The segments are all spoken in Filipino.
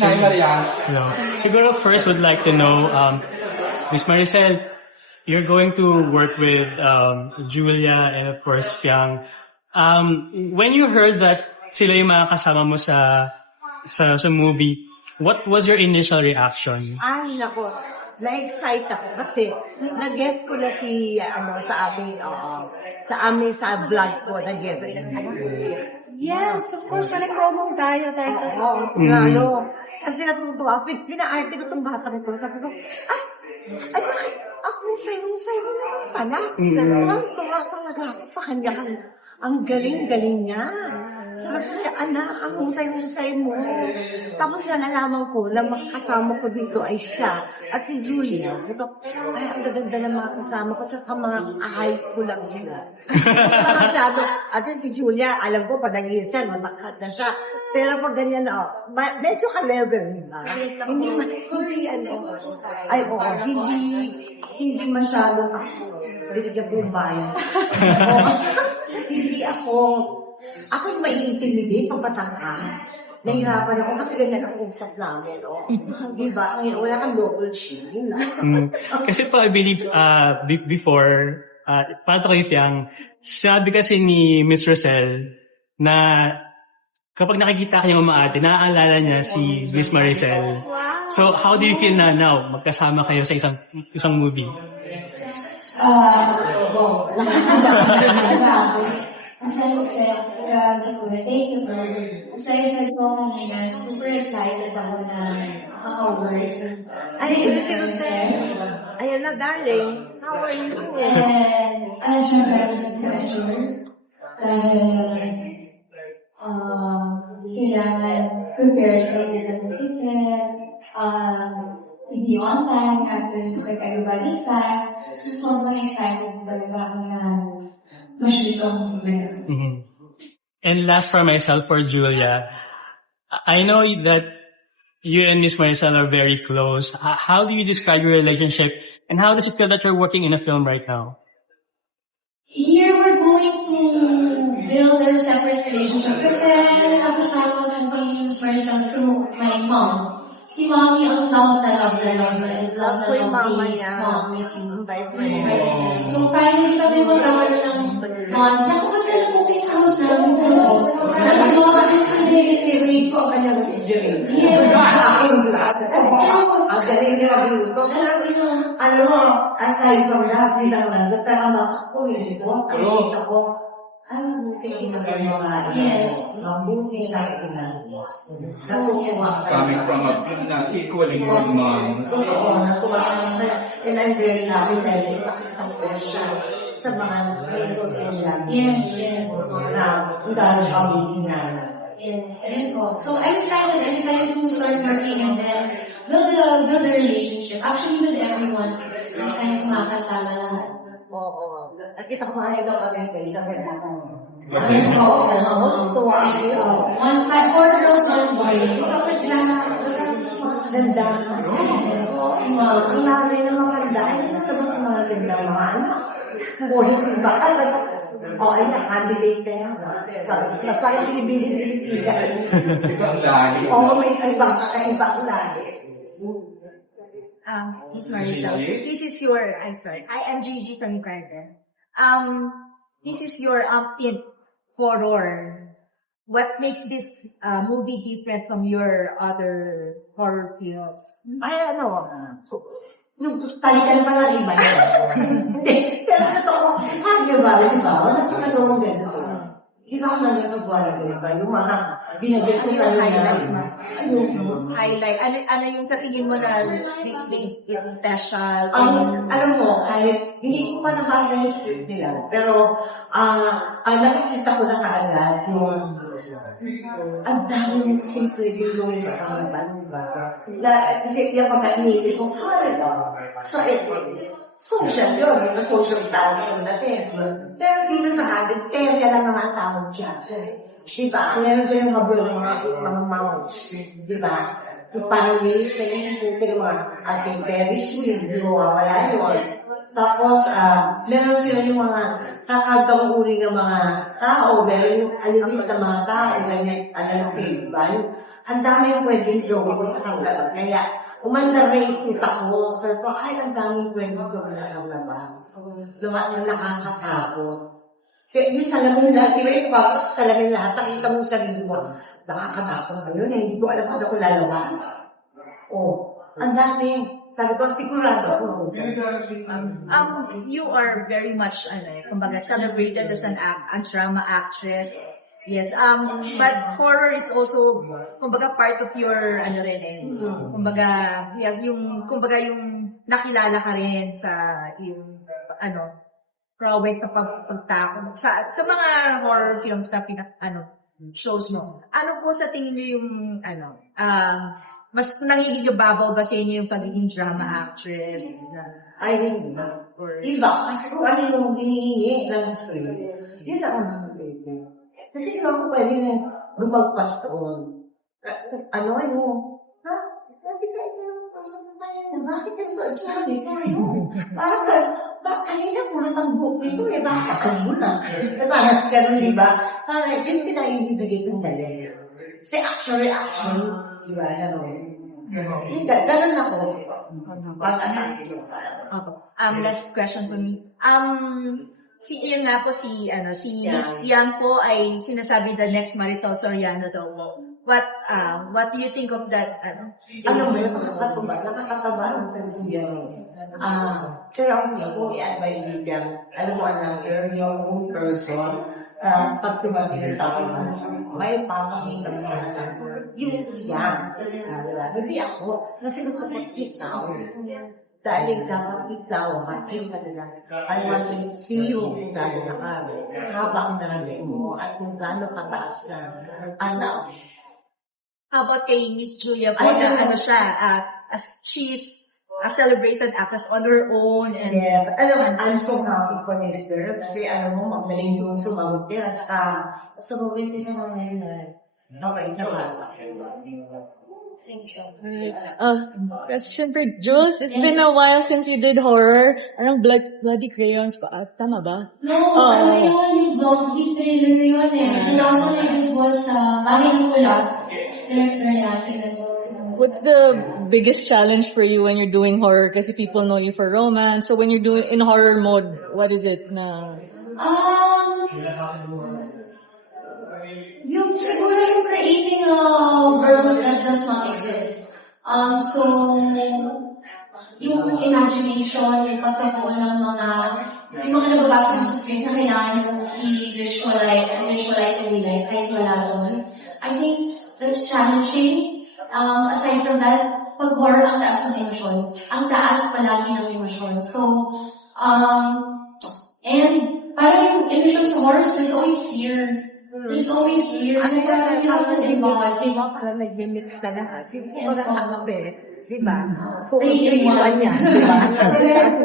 Hello. Siguro first would like to know, Miss Maricel, you're going to work with Julia and of course Fiang. When you heard that sila yung mga kasama mo sa movie, what was your initial reaction? Ay, nako. Na-excite ako kasi nag-guest ko na si, sa amin, sa vlog ko, nag-guest ko. Yes, of course, promo tayo. Kasi natutuwa, pina-arte ko itong bata ko. Sabi ko, ay, ako, husay mo naman pala. Tuwa talaga ako sa kanya kasi ang galing-galing niya. Sabi, anak, ang husay-husay mo. Tapos nalalaman ko na makakasama ko dito ay siya at si Julia. Ito, ay, ang gaganda ng mga kasama ko at mga kahit ko lang sila. At si Julia, alam ko, padagisan, matakat na siya. Pero pag ganyan na, medyo ka-level, diba? Hindi masyadong binigyan po yung bayan. Hindi ako mai-intimidate pag patangka. Nahihirapan ako kasi ganyan ako usap namin. Diba? Wala kang double chin. Kasi po, I believe, before, pato kay Fiang, sabi kasi ni Miss Rosel na kapag nakikita kayong umaate, naaalala niya si Miss Maricel. So, how do you feel na now? Magkasama kayo sa isang movie? Thank you, brother. Ang saya-saya ko kanina. Super excited ako na makaka-work. Ay, si Rosel. Ayan na, darling. How are you? And, siya very pressure. Dahil, kailangan prepared for the season, be on time, have to respect everybody's time. So, sobrang excited talaga ako na ma-shoot ang moment. And last for myself, for Julia, I know that you and Miss Maricel are very close. How do you describe your relationship, and how does it feel that you're working in a film right now? Here, we're going to build a separate relationship kasi nakasama ko kami Miss Maricel through my mom. Si Mommy ang love ko yung mama niya. Mom, Miss Maricel. So, finally kami magkaroon ng bond. Nakapunta na po kayo sa house namin. Nagawa kami sa Nirinig ko ang kanyang injury. Ang galing niya magluto. Aside from that, hindi lang lang. Pero ang mga ko, hindi ko. Nakikita ko, buti na mga mabuti sa inan. Coming from a equally good mom. Oo, natuwa ako sa, and I'm very happy dahil ang pressure sa mga nalilot ko yan. Yes. Na, ang dahil kami na. Yes, so I'm excited to start working and then build a relationship. Actually, with everyone. I'm excited to makasama lahat. Oo. At kita ko nga daw kami kayo sa ganyan. Yes, Tuwa ako. 4 girls, 1 boy. Ganda. Ang namin ng mga ganda. Ito ba sa mga ganda mga anak? O hindi ba? Ay, na-candidate kayo. Mas parang pinibili-biligan. Ibang lahi. Oo, may ibang lahi. Miss Maricel, this is your, I am Gigi from Carter. This is your teen horror. What makes this movie different from your other horror films? Ay, yung talikan pa lang iba yun. Hindi, pero totoo, diba? Nakakatulong ganito. Hindi ako nagagawa na ganito. Yung mga ginagyan ko na highlight. Ano yung sa tingin mo na this make it special? Alam mo, kahit hindi ko pa nabasa yung script nila, pero nakikita ko na kaagad yung ang daming simple yung gawin sa kamaban, diba? Kasi yung pagka-inili ko, social yun, yung social status yung natin. Pero dito sa atin, kaya lang naman tawag siya. Diba? Meron dyan yung mga mounts. Diba? Yung parang release na yung mga ating Paris wheel, wala yun. Tapos, meron sila yung mga kakagawang uri ng mga tao, meron yung alilit na mga tao, ganyan, diba? Yung ang daming pwedeng gawin sa hanggalan. Kaya, umandar na ikuta ko. Sabi ko, ay, ang daming pwedeng gawin sa hanggalan. Gawa na nakakatakot. Kaya yung salamin lahat, di ba yung pasok sa salamin lahat, nakita mo sa sarili mo, nakakatakot na yun, hindi ko alam ano ko lalabas. Ang dami. Sabi ko, sigurado ako. You are very much, kumbaga, celebrated as a drama actress. Yes, but horror is also, kumbaga, part of your, kumbaga, yes, kumbaga, yung nakilala ka rin sa, yung, prowess sa pagtakot, sa mga horror films na shows mo. Ano po sa tingin niyo yung, mas nangigibabaw ba sa inyo yung pagiging drama actress? Ay, hindi. Iba, kasi kung ano yung hinihingi ng script, yun ako nakakita. Kasi di ba ako pwede na lumagpas doon. Hindi ka ito yung pasok na kanya. Bakit ganito ang sabi ko yun? Parang kanina mula ng book nito, bakit ako na? Parang ganun, di ba? Parang yun pinahihibigay kong mali. Kasi action, di ba? Ganun ako. Last question for me. Yun nga po si Miss Yang po ay sinasabi the next Marisol Soriano daw. What do you think of that? Nakakataba ang tansiyan. Pero ako i-advise yan. Alam mo, you're your own person. Pag tumagin ng tao, may pamahinga sa yun yan. Hindi ako. Kasi gusto ko ikaw. Dahil ikaw, matin ka nila. I want to see you kung gano'n ka. Habang nalagay mo at kung gano'n kataas ka. How about kay Miss Julia po na she's a celebrated actress on her own. And yes, I'm so happy for Miss Girl kasi magaling yung sumagot din at sumagot din siya ngayon okay na ba? Question for Jules. It's been a while since you did horror. Anong Bloody Crayons pa? Tama ba? No, yung Bloody Thriller yun And also nag was Bahay ng Kulak. Director yan. What's the biggest challenge for you when you're doing horror? Kasi people know you for romance. So when you're doing in horror mode, what is it na? Siguro yung creating a world that does not exist. So, yung imagination, yung pagkabuo ng yung mga nababasa mo sa script na kailangan yung i-visualize in real life, kahit wala doon. I think that's challenging. Aside from that, pag horror, ang taas ng emotion. Ang taas palagi ng emotion. So, and parang yung emotion sa horror, there's always fear. There's always fear. So, parang you have to embody. Di ba parang nag-mix na lahat? Parang kakape. Di ba? So, iiwan niya. Di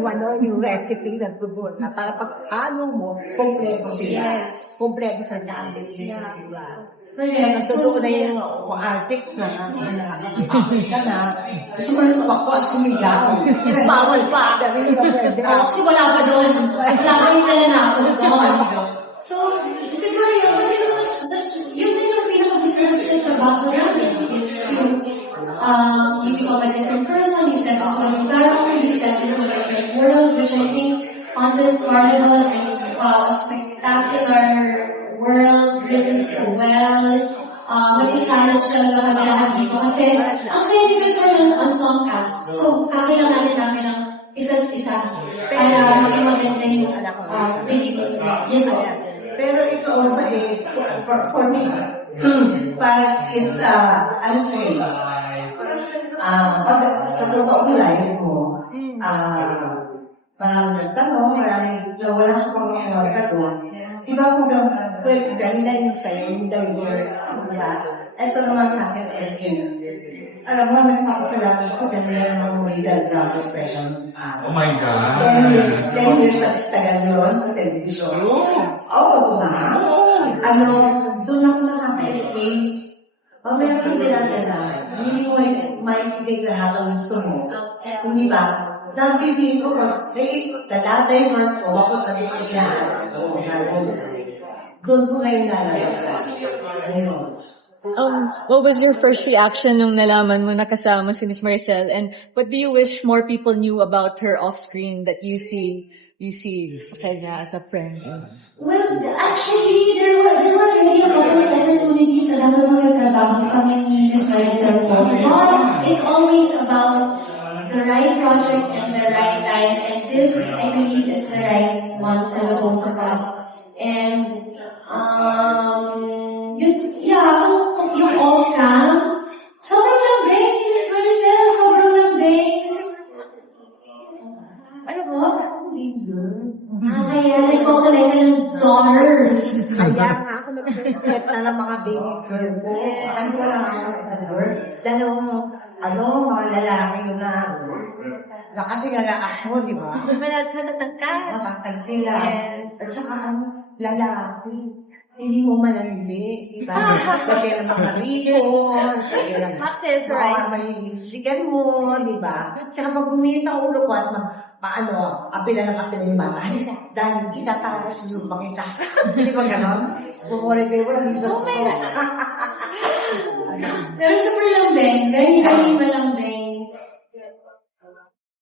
ba? Yung recipe na bubur na para pag mo, kompleto siya. Kompleto sa dami. Di ba? Totoo na yung artics na nakakita na. Gusto mo nang tumakbo at sumigaw. Bawal pa. Kasi wala pa doon. Wala pa yung nananakot doon. So, siguro yun din yung pinaka-business about the rabbit. Is you become a different person, you step into a new character, you step into a different world, which I think Haunted Carnival is a spectacular world written so well. Mag-challenge talaga kami lahat dito. Kasi, ang saya dito sa unsung cast. So, kakailangan namin ng isa't isa para maging maganda yung pelikula. Yes, sir. Pero it's also for me, parang it's, pag sa totoong life mo, parang nagtanong, wala ka pang sagot. Diba kung dahil na yung sa'yo, yung diverse, ito naman sa akin is alam mo, nagpapasalamat ko kasi yung Rizal Drama Special. Oh my God! 10 years sa tagal yun sa television. Oo, na. Doon ako nakaka-escape. Pag meron kang tinatala, hindi mo may lahat ang gusto mo. Hindi ba? Sabi ko, talatay work ko, ako tabi siya. Doon ko ngayon lalabas. What was your first reaction nung nalaman mo nakasama si Miss Maricel? And what do you wish more people knew about her off-screen that you see sa kanya as a friend? Well, actually, there were already a couple of opportunities na dapat magkatrabaho kami ni Miss Maricel po. But it's always about the right project and the right time, and this, I believe, is the right one for the both of us. And, yung off-cam, sobrang lambing, Miss Maricel, sobrang lambing. Ano po? Kaya nagkokolekta ng dollars. Kaya nga ako nag-get na ng mga baby girl ko. Ano wala nga mga girl? Mga lalaki yun na. Kasi nga ako, di ba? Matatangkad. Matatag sila. At saka lalaki. Hindi mo malandi, di ba? Lagyan ng mga ribon, lagyan ng Accessorize. mga maliligan mo, di ba? Saka pag bumili ng ulo ko at apila ng apila yung mga, dahil itatakas yung lupang kita. Di ba ganon? Bumuli kayo, walang isa ko. Pero super lambing. Very, very malambing.